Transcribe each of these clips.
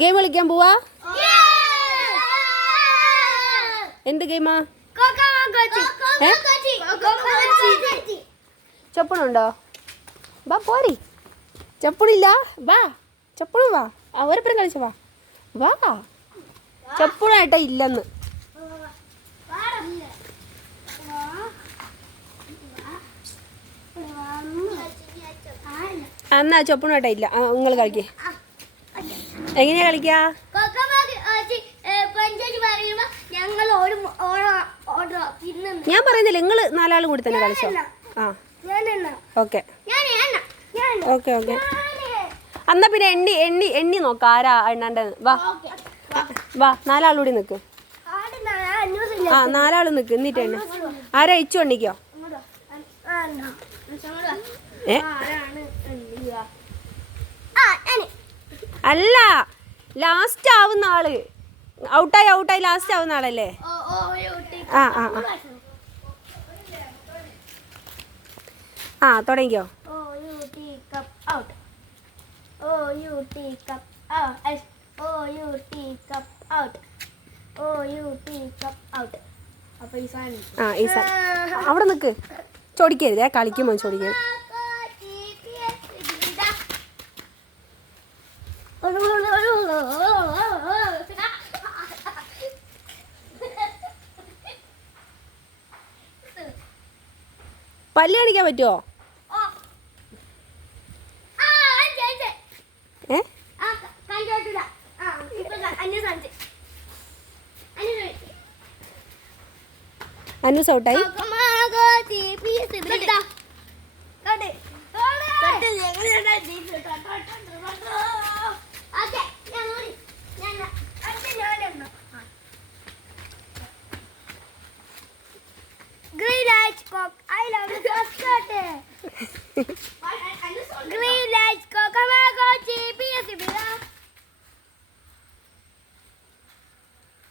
Game കളിക്കാൻ പോവാ? എന്ത് ഗെയിമാ? ചപ്പണുണ്ടോ വാ പോരി. ചപ്പണില്ല വാ ചപ്പണും വാ. അവരപ്പുറം കളിച്ച വാ. വാ. ചപ്പണായിട്ട ഇല്ലെന്ന്. എന്നാ ചപ്പണായിട്ട ഇല്ല. ആ നിങ്ങൾ കളിക്കേ. എങ്ങനെയാ കളിക്കാ? ഞാൻ പറയുന്നില്ല നിങ്ങൾ നാലാളും കൂടി തന്നെ കളിച്ചോ. ആ. ഓക്കെ. Okay okay. എന്നാ പിന്നെ എണ്ണി എണ്ണി എണ്ണി നോക്ക ആരാ എണ്ണാണ്ടത് വാ. വാ നാലാളൂടി നിൽക്ക് ആടുന്ന അന്വേഷില്ല ആ നാലാളും നിൽക്ക് എന്നിട്ട് എണ്ണ. ആരാ ഇച്ചു എണ്ണിക്കോ? ഏ? അല്ല ലാസ്റ്റ് ആവുന്ന ആൾ. ഔട്ടായി ഔട്ടായി ലാസ്റ്റ് ആവുന്ന ആളല്ലേ? ആ ആ ആ. ആ തുടങ്ങിക്കോ. O U T cup out O U T cup out O U T cup out O U T cup out അപ്പൊ ഈ സാധനം. ആ ഈ സ- അവിടെ നിൽക്ക് ചോടിക്കരുതേ കളിക്കുമ്പോൾ ചോടിക്കരുത് പല്ല് കാണിക്കാൻ പറ്റുമോ ഏ? അനൂസ് ഔട്ടായി Green large cock. I love the first curtain. Green large cock. Come on, go, GPS.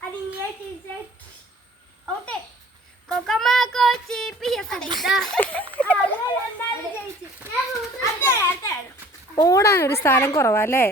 I think yes, it's right. Okay. കൊക്കമാ കോച്ചി പി എസ് ഓടാനൊരു സ്ഥലം കുറവാ അല്ലേ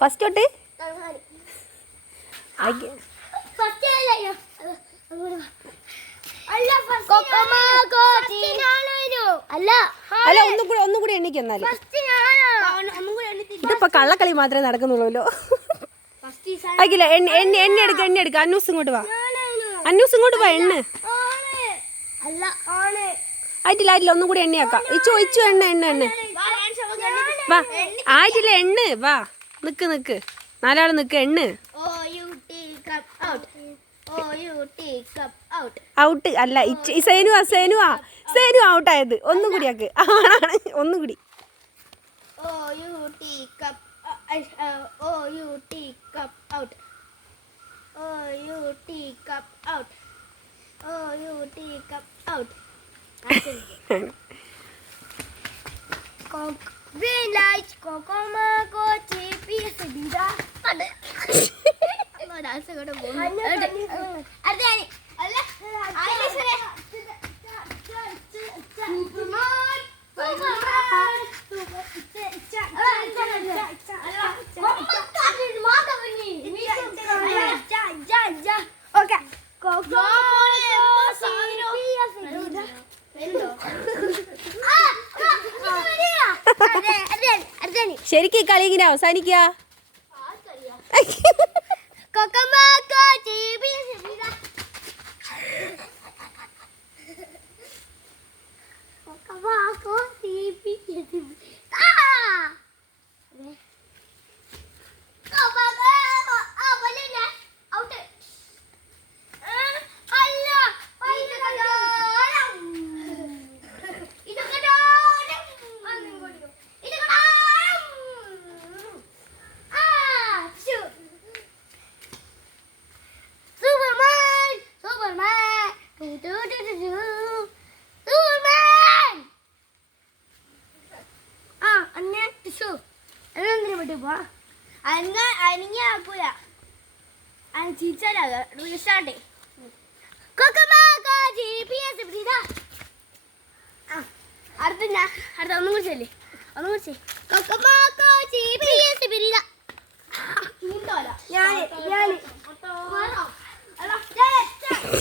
ഫസ്റ്റ് തൊട്ട്? അല്ല അല്ല ഒന്നും കൂടി ഒന്നും കൂടി എണ്ണിക്ക് എന്നാൽ. ഇതിപ്പോ കള്ളക്കളി മാത്രമേ നടക്കുന്നുള്ളൂല്ലോ. ആക്കില്ല എണ്ണി എണ്ണി എണ്ണി എടുക്ക എണ്ണി എടുക്ക. അന്നൂസ് ഇങ്ങോട്ട് വാ. അന്നൂസ് ഇങ്ങോട്ട് വാ എണ്ണ. അല്ല ആണ്. ആയിട്ടില്ല ആയിട്ടില്ല ഒന്നും കൂടി എണ്ണയാക്കാം. ഇച്ചു ഇച്ചു എണ്ണ എണ്ണ എണ്ണ. വാ ആയിട്ടില്ല എണ്ണ വാ. നിക്ക് നിക്ക് നാലാൾ നിക്ക് എണ്ണ ഔട്ട് ഔട്ട് ഔട്ട് അല്ല സേനുവാ സേനുവാ സേനു ഔട്ടായത് ഒന്നും കൂടി ആക്ക് ആണാണ് ഒന്നും കൂടി out Village Kokomako TPS Vida. ശരിക്കും ഈ കളി ഇങ്ങനെ അവസാനിക്കുക കൊക്കമാക്കോ GPS Vida. അങ്ങോട്ട് പോ അനങ്ങ അനങ്ങി ആക്കൂല അനങ്ങ ചിരിച്ചാലാ. റീസ്റ്റാർട്ട് അടുത്ത ഞാൻ അടുത്ത ഒന്നും കൂടി ചെല്ലേ. ഒന്നും ഞാൻ-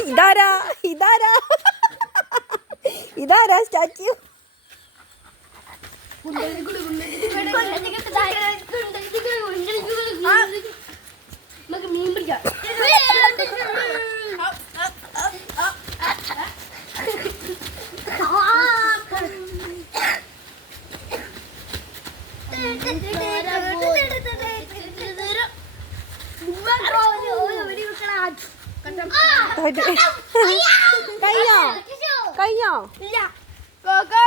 ഇതാരാ? ഇതാരാ? ഇതാരാ സ്റ്റാച്യു നമുക്ക് മീൻ പിടിക്കാം കയ്യോ കയ്യോ ഇല്ല കൊക്കോനാക്കോ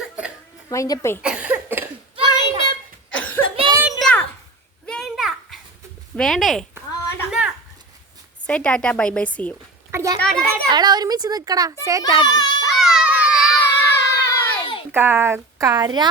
ആ വേണ്ട. Say tata bye bye see you എടാ ഒരുമിച്ച് നിൽക്കടാ സേ ടാറ്റ കര.